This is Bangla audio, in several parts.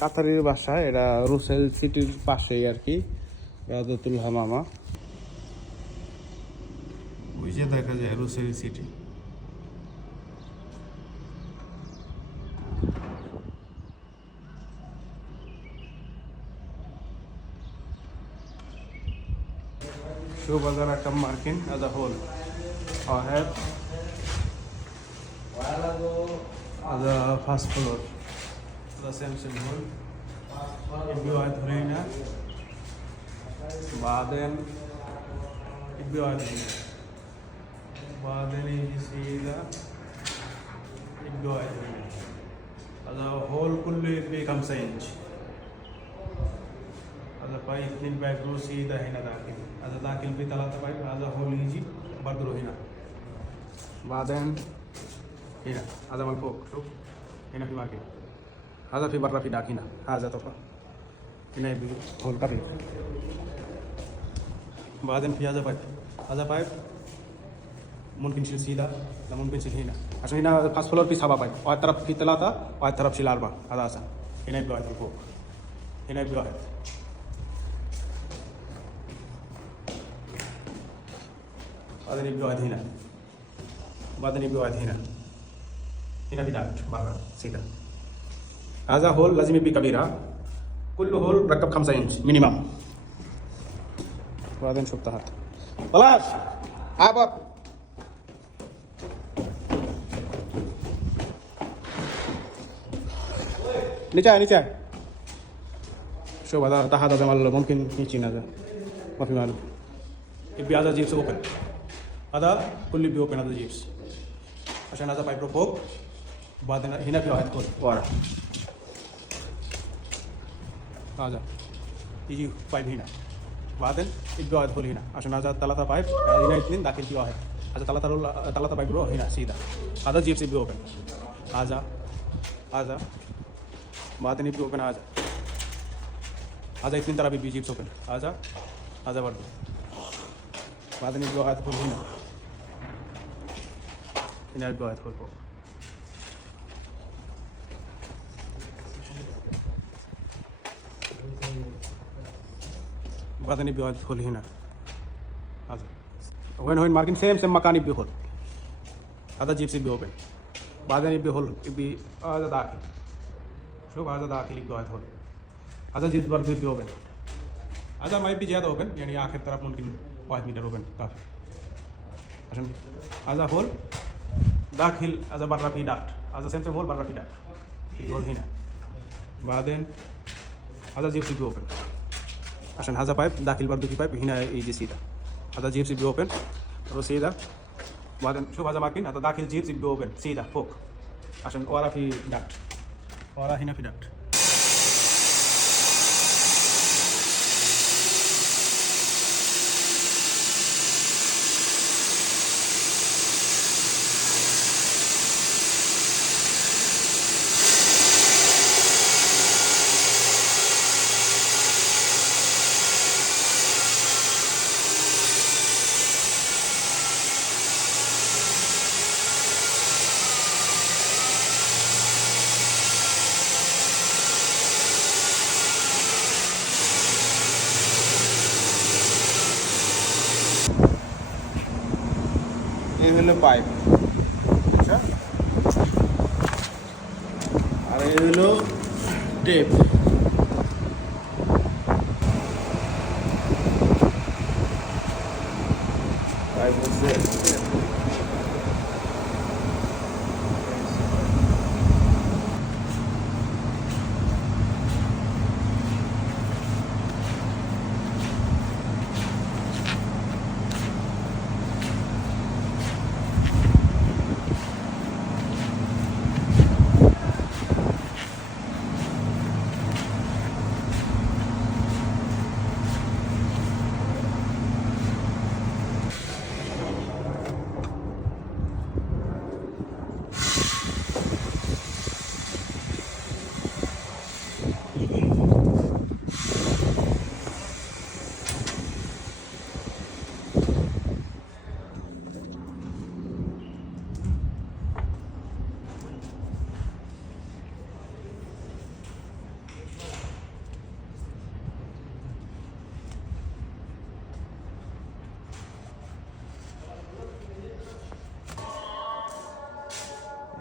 কাতারির বাসা, এটা রুসেল সিটির পাশেই আর কি, রাজাতুল হামামা। ওই যে দেখা যায় Russel city. شو بقدر كم ماركين هذا هول واحد، هذا فاست فلور، هذا سامسونج هول يبي واحد هنا، بعدين يبي واحد هنا، بعدين يجي سيدا يبي واحد هنا. هذا هول كله يبي 5 inch. هذا بايب 2 بايب رو سيدا هنا داخل. هذا داخل في 3 بايب. هذا هول يجي برضه هنا. بعدين هنا هذا من فوق، شوف هنا في ماركين، هذا في برا في داخل هنا، هذا طبعا هنا يبي هول كبير. بعدين في هذا بايب ممكن يصير سيدا، لا ممكن يصير هنا، عشان هنا فاست فلور في 7 بايب، واحد طرف في 3 واحد طرف في 4. هذا أحسن. هنا يبي واحد في فوق، هنا يبي واحد. بعدين يبي واحد هنا، بعدين يبي واحد هنا، هنا في داخل برا سيدا. هذا هول لازم يبي كبير، كل هول ركب 5 inch minimum. بعدين شوف تحت خلاص عبط. نيجي شوف هذا تحت، هذا مال ممكن يجي هذا ما في معلوم. يبي هذا جيبس اوبن، هذا كل يبي اوبن هذا جيبس عشان هذا بايب فوق. بعدين هنا في واحد كود ورا، هذا يجي بايب هنا. بعدين يبي واحد هول هنا عشان هذا 3 بايب، هنا 2 داخل في واحد. هذا 3 بايب رو هنا سيدا. هذا جيبس يبي اوبن، هذا بعدين يبي اوبن. هذا 2 طرف يبي جيبس اوبن. هذا برضه. بعدين يبي واحد هول هنا يبي واحد هول فوق. بعدين يبي واحد هول هنا. هذا وين ماركين سيم مكان يبي هول. هذا جيبس يبي اوبن. بعدين يبي هول يبي هذا داخل، شوف هذا داخل يبي واحد هول. هذا جيبس برضه يبي اوبن. هذا ما يبي زيادة اوبن، يعني آخر طرف ممكن 1 متر اوبن كافي. عشان هذا هول داخل، هذا برا في داخل، هذا سامسونج هول برا في داخل، هول هنا. بعدين هذا جيبس يبي اوبن عشان هذا بايب داخل برضه في بايب هنا يجي سيدا. هذا جيبس يبي اوبن رو سيدا. بعدين شوف هذا ماركين، هذا داخل جيبس يبي اوبن سيدا فوق عشان ورا في داخل، ورا هنا في داخل. এই হলো পাইপ, আচ্ছা, আর এই হলো টেপ। পাইপ হচ্ছে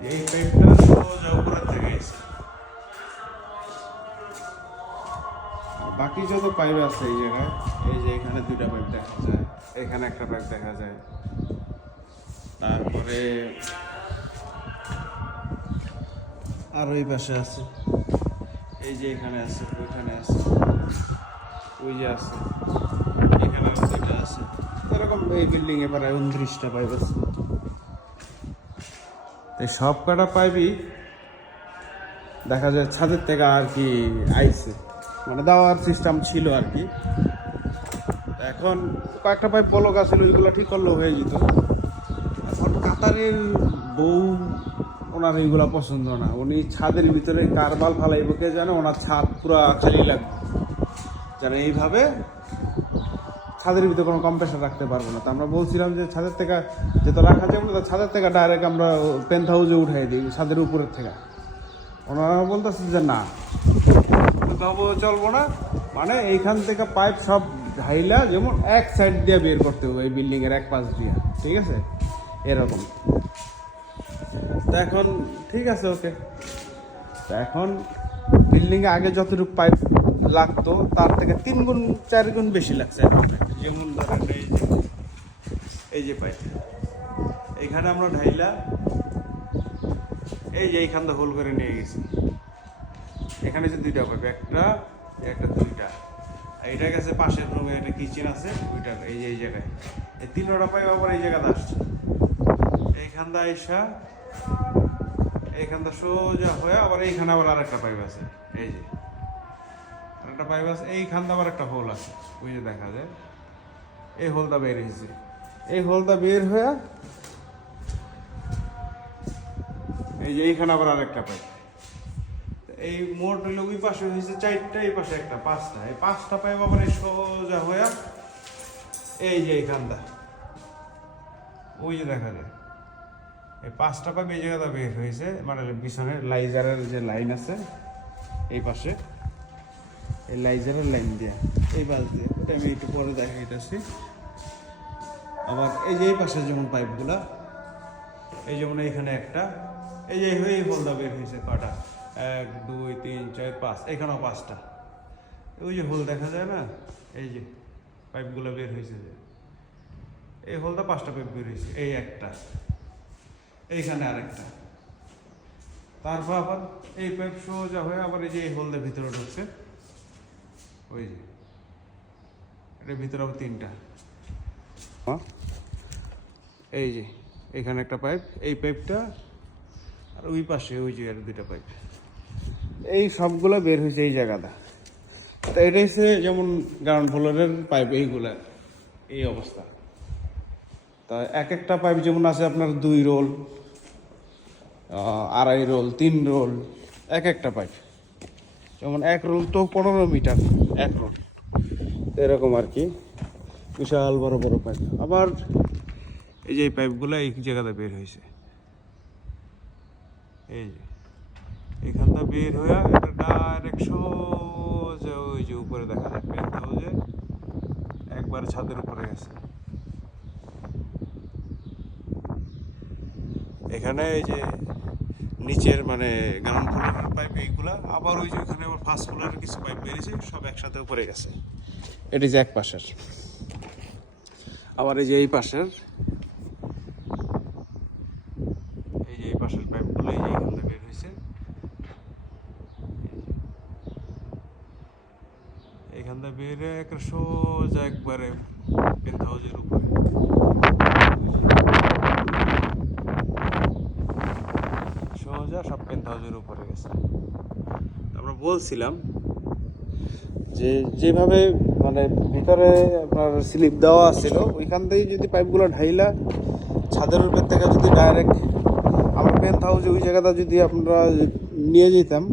এই পাইপটা সোজা উপরের থেকে এসে, বাকি যত পাইপ আছে এই জায়গায়, এই যে এখানে দুইটা পাইপ দেখা যায়, এখানে একটা পাইপ দেখা যায়, তারপরে আর ওই পাশে আছে, এই যে এখানে আছে, ওইখানে আছে, ওই যে আছে, এখানে দুইটা আছে, এরকম এই বিল্ডিং এ প্রায় 29টা পাইপ আছে। এই সব কটা পাইপই দেখা যায় ছাদের থেকে আর কি আইছে, মানে দেওয়ার সিস্টেম ছিল আর কি। এখন কয়েকটা পাইপ বলক আছিল, ওইগুলো ঠিক করলেও হয়ে যেত। এখন কাতারের বউ ওনার এইগুলা পছন্দ না, উনি ছাদের ভিতরে কারবাল ফালাইব কে জানে, ওনার ছাদ পুরা খালি লাগবে, যেন এইভাবে ছাদের ভিতরে কোনো কম্প্রেসার রাখতে পারবো না। তো আমরা বলছিলাম যে ছাদের থেকে যেটা রাখা যাবে না, ছাদের থেকে ডাইরেক্ট আমরা পেন্ট হাউসে উঠাই দিই ছাদের উপরের থেকে। ওনারা বলতেছে যে না, চলবো না, মানে এইখান থেকে পাইপ সব ঢাইলা যেমন এক সাইড দিয়ে বের করতে হবে, এই বিল্ডিং এর এক পাশ দিয়ে, ঠিক আছে এরকম। তা এখন ঠিক আছে, ওকে। তা এখন বিল্ডিং এ আগে যতটুকু পাইপ লাগতো তার থেকে 3 গুণ 4 গুণ বেশি লাগছে। যেমন ধরেন এই যে পাইপ এইখানে আমরা ঢাইলা এই যে এইখান হোল করে নিয়ে গেছি, এখানে যে দুইটা পাইপ, একটা দুইটা, এইটা গেছে পাশের রুমে, একটা কিচেন আছে ওইটা, এই যে এই জায়গায় এই 3টা পাইপ আবার এই জায়গাতে আসছে, এইখানটা আইসা এইখানটা সোজা হয়ে আবার এইখানে আবার আরেকটা পাইপ আছে, এই যে আরেকটা পাইপ আছে, এইখানটা আবার একটা হোল আছে, ওই যে দেখা যায় এই হোলটা বের হয়েছে, এই হোলটা বের হয়ে এই যে এইখানে আবার আরেকটা পাইপ, এই মোট হইলে ওই পাশে হয়েছে 4টা, এই পাশে একটা 5টা, এই 5টা পাইপ আবার এই সোজা হয়ে এই যে এইখানটা ওই যে দেখা যায় এই 5টা পাইপ এই জায়গাটা বের হয়েছে, মানে পিছনে লাইজারের যে লাইন আছে এই পাশে, এই লাইজারের লাইন দিয়ে এই পাশ দিয়ে, ওটা আমি একটু পরে দেখাইতেছি। আবার এই যে এই পাশে যেমন পাইপগুলা, এই যেমন এইখানে একটা, এই যে এই হোলটা বের হয়েছে কটা, 1 2 3 4 5, এখানেও 5টা, ওই যে হোল দেখা যায় না, এই যে পাইপগুলো বের হয়েছে, যে এই হোলটা 5টা পাইপ বের হয়েছে, এই একটা, এইখানে আরেকটা, তারপর আবার এই পাইপ সোজা হয়ে আবার এই যে এই হোলদের ভিতরে ঢুকছে, ওই যে এটার ভিতরে আবার 3টা, এই যে এখানে একটা পাইপ, এই পাইপটা, আর ওই পাশে ওই যে আর 2টা পাইপ, এই সবগুলো বের হয়েছে এই জায়গাটা। তা এটা হচ্ছে যেমন গ্রাউন্ড ফ্লোরের পাইপ, এইগুলা এই অবস্থা। তা এক একটা পাইপ যেমন আছে আপনার 2 রোল, 2.5 রোল, 3 রোল, এক একটা পাইপ, যেমন 1 রোল তো 15 মিটার 1 রোল, এরকম আর কি, বিশাল বড় বড় পাইপ। আবার এই যে এই পাইপগুলো এই জায়গাটা বের হয়েছে, এই যে এখানটা বের হয়ে এটা ডাইরেক্ট সোজা ওই যে উপরে দেখা যায় পেন্ট হাউসে, একবার ছাদের উপরে গেছে। এখানে এই যে নিচের মানে গ্রাউন্ড ফ্লোরের পাইপ এইগুলা, আবার ওই যে ওখানে আবার ফার্স্ট ফ্লোরের কিছু পাইপ বেরিয়েছে, সব একসাথে উপরে গেছে। এটি যে এক পাশের, আবার এই যে এই পাশের, এই যে এই পাশের পাইপগুলো এই যে এখান থেকে বের হয়েছে, এখান থেকে বের একটা সোজা একবারে পেন্ট হাউসের উপরে, সোজা সব পেন্ট হাউসের উপরে গেছে। আমরা বলছিলাম যে যেভাবে মানে ভিতরে আপনার স্লিপ দেওয়া ছিল, ওইখান থেকে যদি পাইপগুলো ঢাইলা ছাদের উপর থেকে যদি ডাইরেক্ট আমার পেন্ট হাউসে ওই জায়গাটা যদি আপনারা নিয়ে যেতাম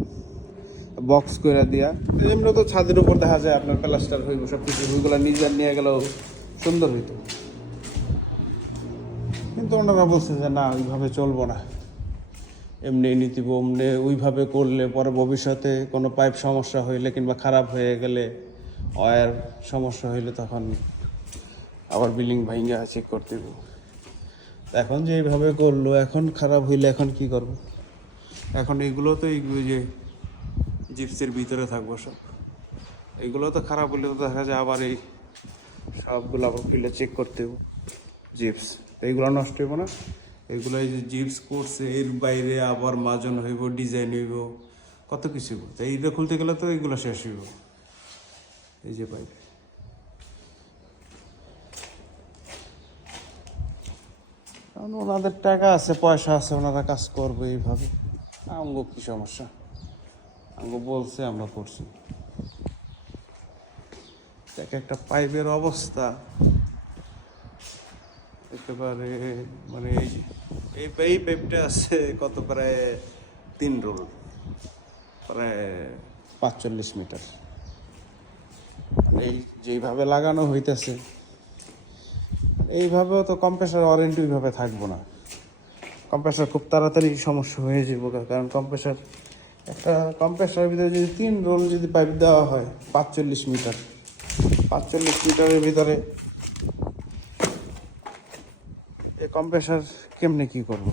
বক্স করে দিয়া, এমনি তো ছাদের উপর দেখা যায় আপনার প্লাস্টার হইব সব কিছু, ওইগুলো নিজের নিয়ে গেলেও সুন্দর হইতো। কিন্তু ওনারা বলছে যে না, ওইভাবে চলবো না, এমনি নীতিব, এমনি ওইভাবে করলে পরে ভবিষ্যতে কোনো পাইপ সমস্যা হইলে কিংবা খারাপ হয়ে গেলে, ওয়্যার সমস্যা হইলে তখন আবার বিল্ডিং ভাঙা চেক করতে হবে। এখন যে এইভাবে করলো, এখন খারাপ হইলে এখন কি করব? এখন এগুলো তো এই যে জিপসের ভিতরে থাকবো সব, এগুলো তো খারাপ হলে তো দেখা যায় আবার এই সবগুলো আবার খুলে চেক করতে হবে জিপস, তো এইগুলো নষ্ট হইব না। এগুলো এই যে জিপস করছে এর বাইরে আবার মাজন হইব, ডিজাইন হইব, কত কিছু হইব। তো এইটা খুলতে গেলে তো এইগুলো শেষ হইব। এই যে পাইপ, কারণ ওনাদের টাকা আছে, পয়সা আছে, ওনারা কাজ করবে এইভাবে। আমগো কি সমস্যা? আমগো বলছে, আমরা করছি। দেখ একটা পাইপের অবস্থা একেবারে, মানে এই পাইপটা আছে কত, প্রায় 3 রোল, প্রায় 45 মিটার। এই যেইভাবে লাগানো হইতেছে এইভাবেও তো কম্প্রেসার ওয়ারেন্টি ওইভাবে থাকবো না। কম্প্রেসার খুব তাড়াতাড়ি সমস্যা হয়ে যাবো, কারণ একটা কম্প্রেসারের ভিতরে যদি 3 রোল যদি পাইপ দেওয়া হয় 45 মিটার, 45 মিটারের ভিতরে এই কম্প্রেসার কেমনে কি করবো?